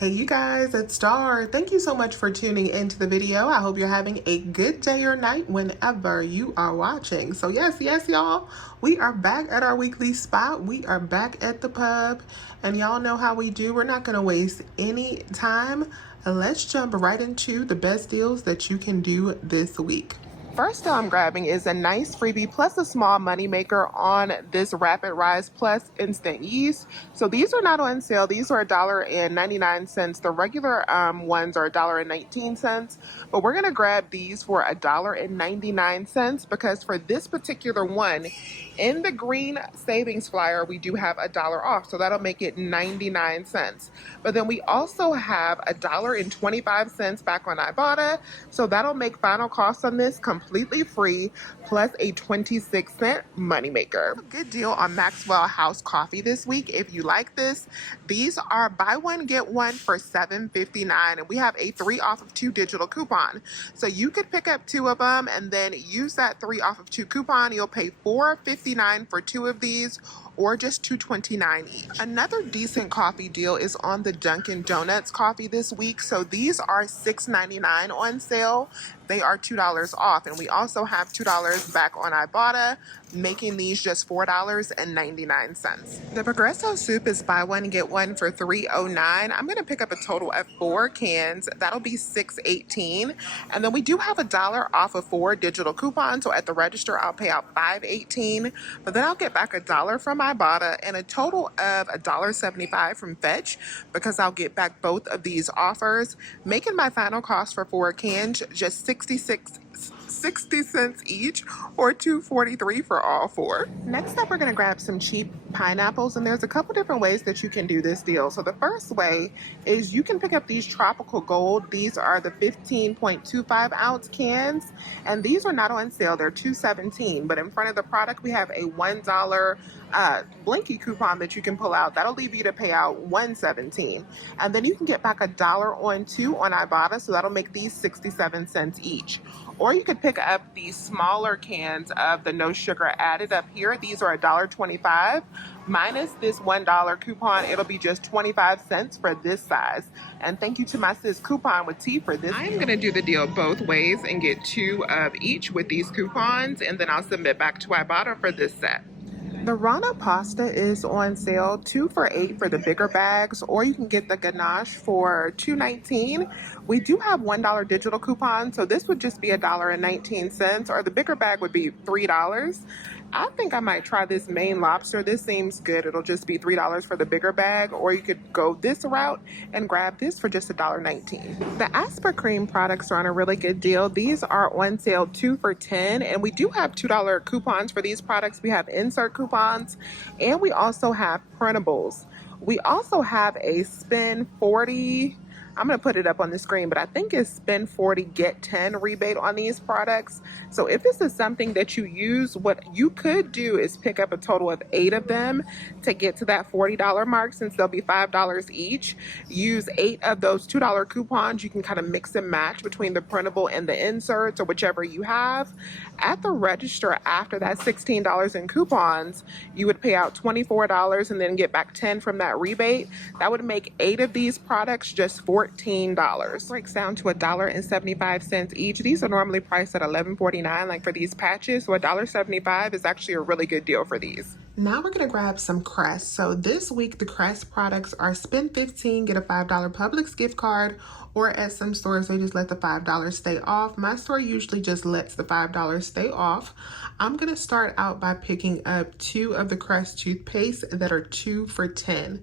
Hey you guys, it's Star. Thank you so much for tuning into the video. I hope you're having a good day or night whenever you are watching. So yes, y'all, we are back at our weekly spot. We are back at the pub, and y'all know how we do. We're not gonna waste any time. Let's jump right into the best deals that you can do this week. First deal I'm grabbing is a nice freebie plus a small money maker on this Rapid Rise Plus instant yeast. So these are not on sale. These are $1.99. The regular ones are $1.19. But we're gonna grab these for $1.99 because for this particular one, in the green savings flyer, we do have $1 off. So that'll make it 99 cents. But then we also have $1.25 back on Ibotta. So that'll make final cost on this completely free, plus a 26-cent moneymaker. Good deal on Maxwell House Coffee this week. If you like this, these are buy one, get one for $7.59. And we have a 3 off of 2 digital coupon. So you could pick up 2 of them and then use that 3 off of 2 coupon. You'll pay $4.59 for 2 of these, or just $2.29 each. Another decent coffee deal is on the Dunkin' Donuts coffee this week. So these are $6.99 on sale. They are $2 off, and we also have $2 back on Ibotta, making these just $4.99. The Progresso soup is buy one get one for $3.09. I'm gonna pick up a total of 4 cans. That'll be $6.18. And then we do have $1 off of 4 digital coupons. So at the register, I'll pay out $5.18, but then I'll get back $1 from Ibotta and a total of $1.75 from Fetch because I'll get back both of these offers, making my final cost for 4 cans just 60 cents each, or $2.43 for all 4. Next up, we're going to grab some cheap pineapples, and there's a couple different ways that you can do this deal. So the first way is you can pick up these Tropical Gold. These are the 15.25 ounce cans, and these are not on sale. They're $2.17, but in front of the product we have a $1 Blinky coupon that you can pull out. That'll leave you to pay out $1.17, and then you can get back $1 on 2 on Ibotta, so that'll make these 67 cents each. Or you could pick up these smaller cans of the no sugar added up here. These are $1.25 minus this $1 coupon. It'll be just 25 cents for this size. And thank you to my sis Coupon with T for this. I'm gonna do the deal both ways and get 2 of each with these coupons, and then I'll submit back to Ibotta for this set. The Rana pasta is on sale, 2 for $8 for the bigger bags, or you can get the ganache for $2.19. We do have $1 digital coupon, so this would just be $1.19, or the bigger bag would be $3. I think I might try this Maine lobster. This seems good. It'll just be $3 for the bigger bag, or you could go this route and grab this for just $1.19. The Aspercreme products are on a really good deal. These are on sale 2 for $10, and we do have $2 coupons for these products. We have insert coupons, and we also have printables. We also have a spend 40, I'm going to put it up on the screen, but I think it's spend 40, get 10 rebate on these products. So if this is something that you use, what you could do is pick up a total of 8 of them to get to that $40 mark, since they'll be $5 each. Use 8 of those $2 coupons. You can kind of mix and match between the printable and the inserts, or whichever you have. At the register, after that $16 in coupons, you would pay out $24 and then get back 10 from that rebate. That would make 8 of these products just $14. Breaks down to $1.75 each. These are normally priced at $11.49, like for these patches, so $1.75 is actually a really good deal for these. Now we're gonna grab some Crest. So this week the Crest products are spend $15, get a $5 Publix gift card, or at some stores they just let the $5 stay off. My store usually just lets the $5 stay off. I'm gonna start out by picking up 2 of the Crest toothpaste that are 2 for $10.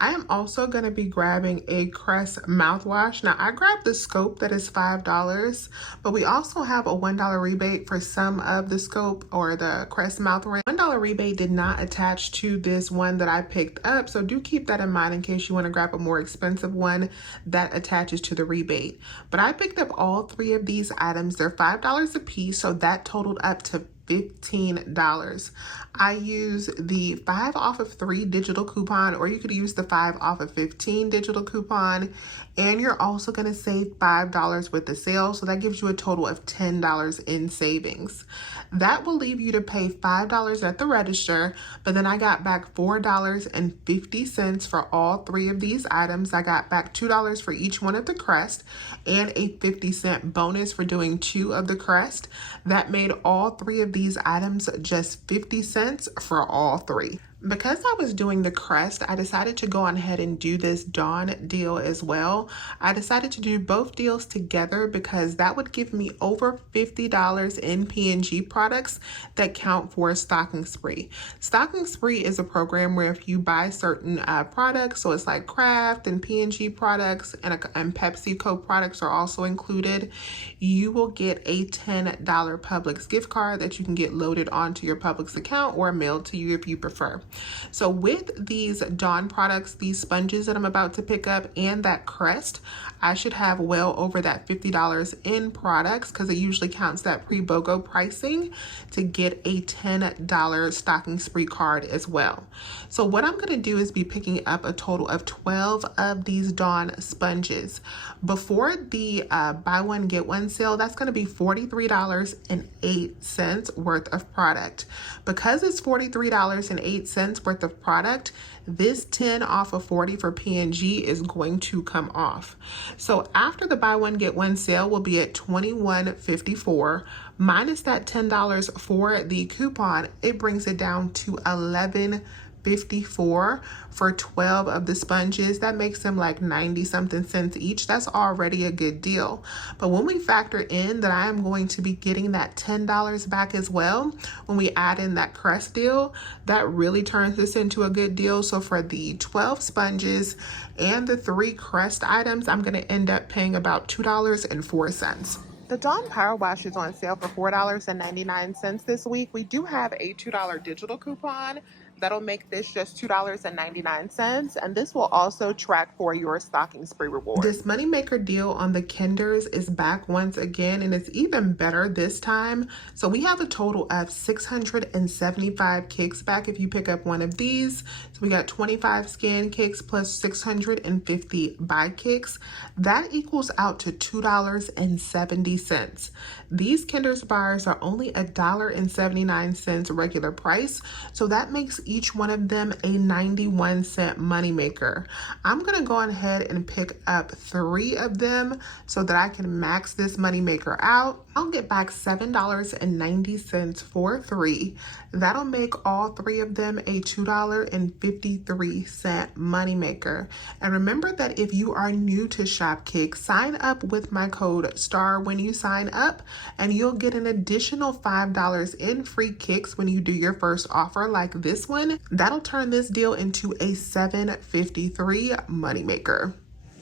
I am also gonna be grabbing a Crest mouthwash. Now I grabbed the scope that is $5, but we also have a $1 rebate for some of the scope or the Crest mouthwash. $1 rebate did not attach to this one that I picked up, so do keep that in mind in case you want to grab a more expensive one that attaches to the rebate. But I picked up all 3 of these items. They're $5 a piece, so that totaled up to $15. I use the 5 off of 3 digital coupon, or you could use the 5 off of 15 digital coupon, and you're also going to save $5 with the sale, so that gives you a total of $10 in savings. That will leave you to pay $5 at the register, but then I got back $4.50 for all 3 of these items. I got back $2 for each one of the Crest and a 50-cent bonus for doing 2 of the Crest. That made all 3 of these items just 50 cents for all 3. Because I was doing the Crest, I decided to go on ahead and do this Dawn deal as well. I decided to do both deals together because that would give me over $50 in P&G products that count for Stocking Spree. Stocking Spree is a program where if you buy certain products, so it's like Kraft and P&G products and PepsiCo products are also included, you will get a $10 Publix gift card that you can get loaded onto your Publix account or mailed to you if you prefer. So with these Dawn products, these sponges that I'm about to pick up and that Crest, I should have well over that $50 in products because it usually counts that pre-BOGO pricing to get a $10 Stocking Spree card as well. So what I'm going to do is be picking up a total of 12 of these Dawn sponges. Before the buy one get one sale, that's going to be $43.08 worth of product. Because it's $43.08 worth of product, this 10 off of 40 for P&G is going to come off. So after the buy one get one sale will be at $21.54 minus that $10 for the coupon. It brings it down to $11.54 for 12 of the sponges. That makes them like 90 something cents each. That's already a good deal. But when we factor in that I am going to be getting that $10 back as well, when we add in that Crest deal, that really turns this into a good deal. So for the 12 sponges and the 3 Crest items, I'm going to end up paying about $2.04. The Dawn Power Wash is on sale for $4.99 this week. We do have a $2 digital coupon. That'll make this just $2.99, and this will also track for your Stocking Spree reward. This Moneymaker deal on the Kinders is back once again, and it's even better this time. So we have a total of 675 kicks back if you pick up one of these. So we got 25 scan kicks plus 650 buy kicks. That equals out to $2.70. These Kinders bars are only $1.79 regular price, so that makes each one of them a 91-cent moneymaker. I'm gonna go ahead and pick up 3 of them so that I can max this moneymaker out. I'll get back $7.90 for 3. That'll make all 3 of them a $2.53 moneymaker. And remember that if you are new to Shopkick, sign up with my code STAR when you sign up, and you'll get an additional $5 in free kicks when you do your first offer like this one. That'll turn this deal into a $7.53 moneymaker.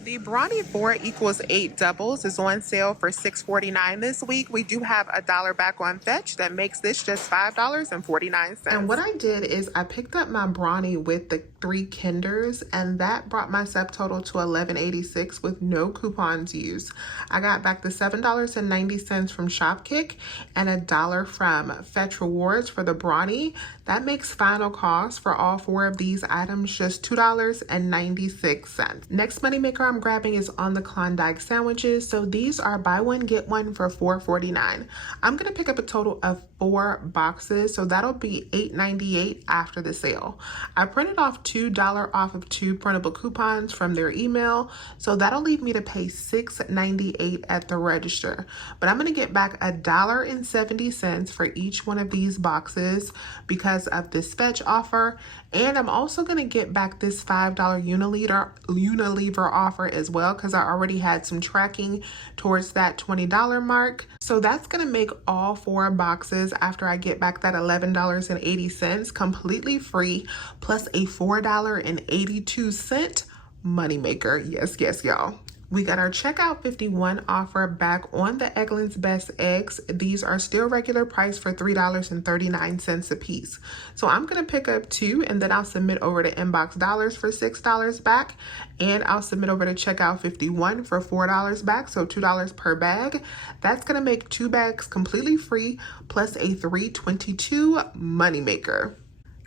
The Brawny 4 equals 8 doubles is on sale for $6.49 this week. We do have $1 back on fetch. That makes this just $5.49. And what I did is I picked up my Brawny with the 3 Kinders, and that brought my subtotal to $11.86 with no coupons used. I got back the $7.90 from Shopkick and $1 from Fetch Rewards for the Brawny. That makes final cost for all 4 of these items just $2.96. Next moneymaker I'm grabbing is on the Klondike sandwiches. So these are buy one get one for $4.49. I'm gonna pick up a total of 4 boxes, so that'll be $8.98 after the sale. I printed off $2 off of 2 printable coupons from their email, so that'll leave me to pay $6.98 at the register. But I'm gonna get back $1.70 for each one of these boxes because of this fetch offer, and I'm also gonna get back this $5 Unilever offer as well because I already had some tracking towards that $20 mark. So that's gonna make all 4 boxes after I get back that $11.80 completely free, plus a $4.82 moneymaker. Yes, y'all. We got our checkout 51 offer back on the Eggland's Best Eggs. These are still regular price for $3.39 a piece. So I'm going to pick up 2 and then I'll submit over to Inbox Dollars for $6 back. And I'll submit over to checkout 51 for $4 back, so $2 per bag. That's going to make 2 bags completely free plus a $3.22 moneymaker.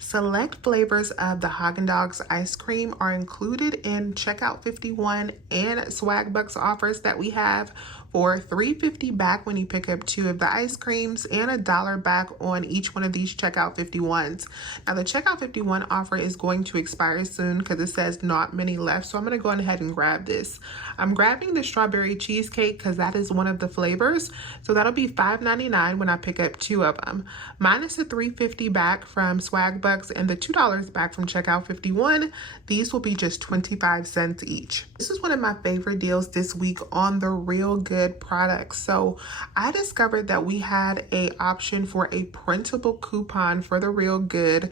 Select flavors of the Haagen-Dazs ice cream are included in Checkout 51 and Swag Bucks offers that we have for $3.50 back when you pick up 2 of the ice creams and $1 back on each one of these Checkout 51s. Now the Checkout 51 offer is going to expire soon because it says not many left, so I'm going to go ahead and grab this. I'm grabbing the strawberry cheesecake because that is one of the flavors, so that'll be $5.99 when I pick up 2 of them. Minus the $3.50 back from Swag Bucks and the $2 back from Checkout 51, these will be just 25 cents each. This is one of my favorite deals this week on the Real Good products. So I discovered that we had a option for a printable coupon for the Real Good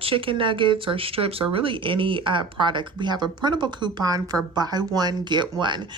chicken nuggets or strips or really any product. We have a printable coupon for buy one, get one.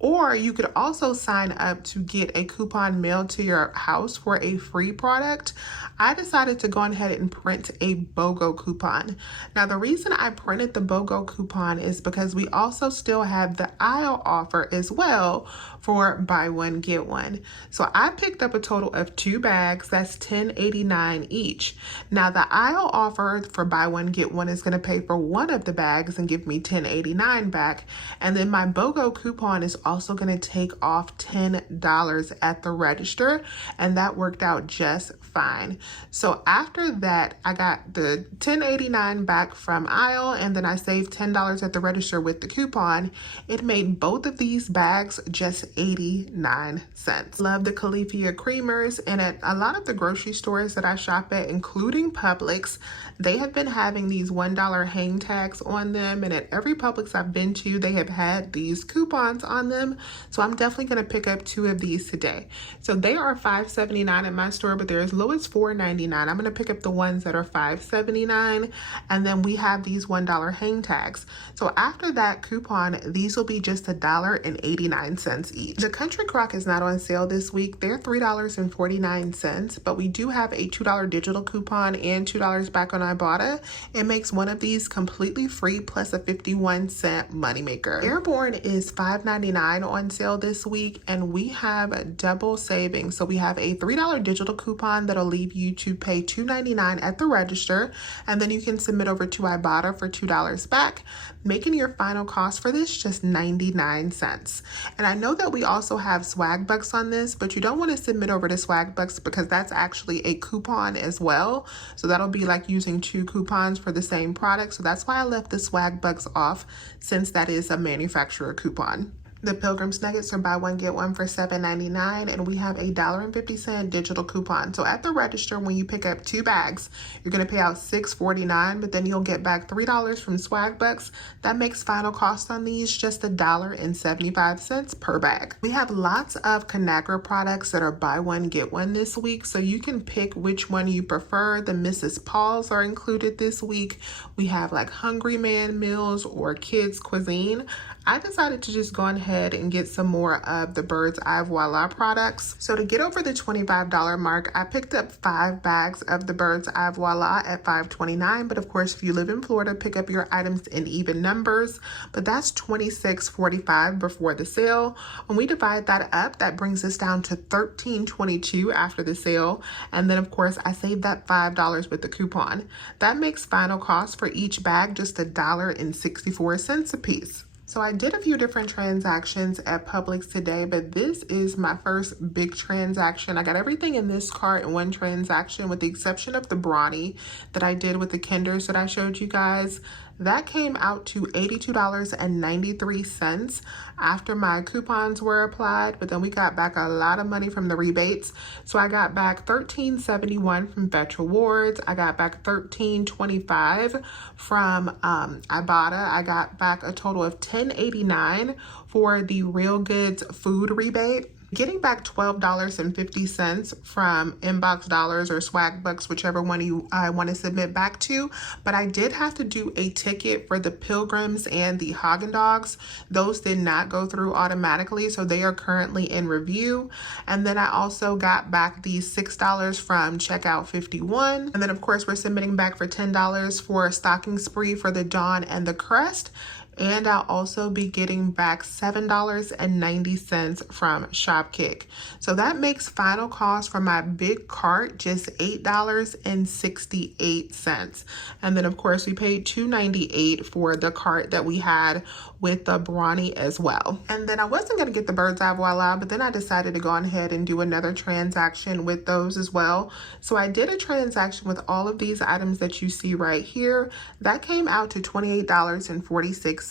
Or you could also sign up to get a coupon mailed to your house for a free product. I decided to go ahead and print a BOGO coupon. Now, the reason I printed the BOGO coupon is because we also still have the aisle offer as well for buy one, get one. So I picked up a total of 2 bags. That's $10.89 each. Now, the aisle offer for buy one, get one is going to pay for one of the bags and give me $10.89 back. And then my BOGO coupon is also going to take off $10 at the register, and that worked out just fine. So after that, I got the $10.89 back from aisle, and then I saved $10 at the register with the coupon. It made both of these bags just 89 cents. Love the Califia creamers, and at a lot of the grocery stores that I shop at, including Publix, they have been having these $1 hang tags on them, and at every Publix I've been to, they have had these coupons on them. So I'm definitely going to pick up 2 of these today. So they are $5.79 at my store, but they're as low as $4.99. I'm going to pick up the ones that are $5.79, and then we have these $1 hang tags. So after that coupon, these will be just $1.89 each. The Country Crock is not on sale this week. They're $3.49, but we do have a $2 digital coupon and $2 back on Ibotta. It makes one of these completely free plus a 51-cent moneymaker. Airborne is $5.99 on sale this week, and we have double savings. So we have a $3 digital coupon that'll leave you to pay $2.99 at the register, and then you can submit over to Ibotta for $2 back, making your final cost for this just 99 cents. And I know that we also have Swag Bucks on this, but you don't want to submit over to Swag Bucks because that's actually a coupon as well. So that'll be like using 2 coupons for the same product. So that's why I left the Swag Bucks off, since that is a manufacturer coupon. The Pilgrim's Nuggets are buy one, get one for $7.99, and we have a $1.50 digital coupon. So at the register, when you pick up 2 bags, you're going to pay out $6.49, but then you'll get back $3 from Swag Bucks. That makes final cost on these just $1.75 per bag. We have lots of Conagra products that are buy one, get one this week, so you can pick which one you prefer. The Mrs. Paul's are included this week. We have like Hungry Man meals or kids cuisine. I decided to just go ahead and get some more of the Bird's Eye Voila products. So to get over the $25 mark, I picked up 5 bags of the Bird's Eye Voila at $5.29. But of course, if you live in Florida, pick up your items in even numbers. But that's $26.45 before the sale. When we divide that up, that brings us down to $13.22 after the sale. And then of course, I saved that $5 with the coupon. That makes final cost for each bag just $1.64 a piece. So I did a few different transactions at Publix today, but this is my first big transaction. I got everything in this cart in one transaction with the exception of the brownie that I did with the Kinders that I showed you guys. That came out to $82.93 after my coupons were applied, but then we got back a lot of money from the rebates. So I got back $13.71 from Fetch Rewards. I got back $13.25 from Ibotta. I got back a total of $10.89 for the Real Goods food rebate. getting back $12.50 from Inbox Dollars or Swag Bucks, whichever one you want to submit back to. But I did have to do a ticket for the Pilgrims and the Haagen-Dazs. Those did not go through automatically, so they are currently in review. And then I also got back the $6 from Checkout 51. And then of course we're submitting back for $10 for a stocking spree for the Dawn and the Crest. And I'll also be getting back $7.90 from Shopkick. So that makes final cost for my big cart just $8.68. And then of course we paid $2.98 for the cart that we had with the Brawny as well. And then I wasn't going to get the Bird's Eye Voila, but then I decided to go on ahead and do another transaction with those as well. So I did a transaction with all of these items that you see right here. That came out to $28.46.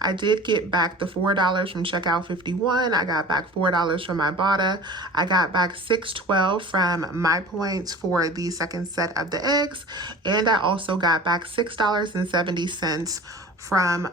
I did get back the $4 from Checkout 51. I got back $4 from Ibotta. I got back $6.12 from My Points for the second set of the eggs. And I also got back $6.70 from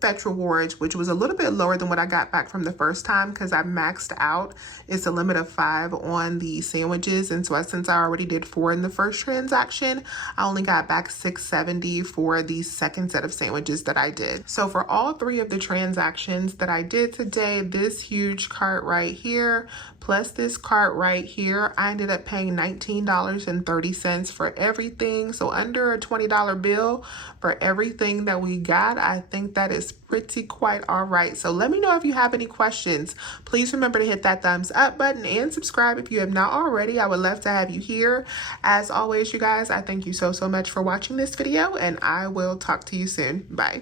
Fetch Rewards, which was a little bit lower than what I got back from the first time because I maxed out. It's a limit of 5 on the sandwiches, and so since I already did 4 in the first transaction, I only got back $6.70 for the second set of sandwiches that I did. So for all 3 of the transactions that I did today, this huge cart right here plus this cart right here, I ended up paying $19.30 for everything. So under a $20 bill for everything that we got. I think that is pretty quite all right. So let me know if you have any questions. Please remember to hit that thumbs up button and subscribe if you have not already. I would love to have you here. As always, you guys, I thank you so much for watching this video, and I will talk to you soon. Bye.